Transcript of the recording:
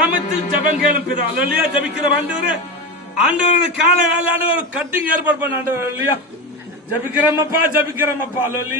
நாமத்தில் ஜபம் கேளும் பிதா. அல்லேலூயா. ஜபிக்கிற ஆண்டவரே காலை வேலை ஒரு கட்டிங் ஏற்பாடு பண்ண ஆண்டவர். அல்லேலூயா. ஜபிக்கிறோமப்பா. அல்லேலூயா.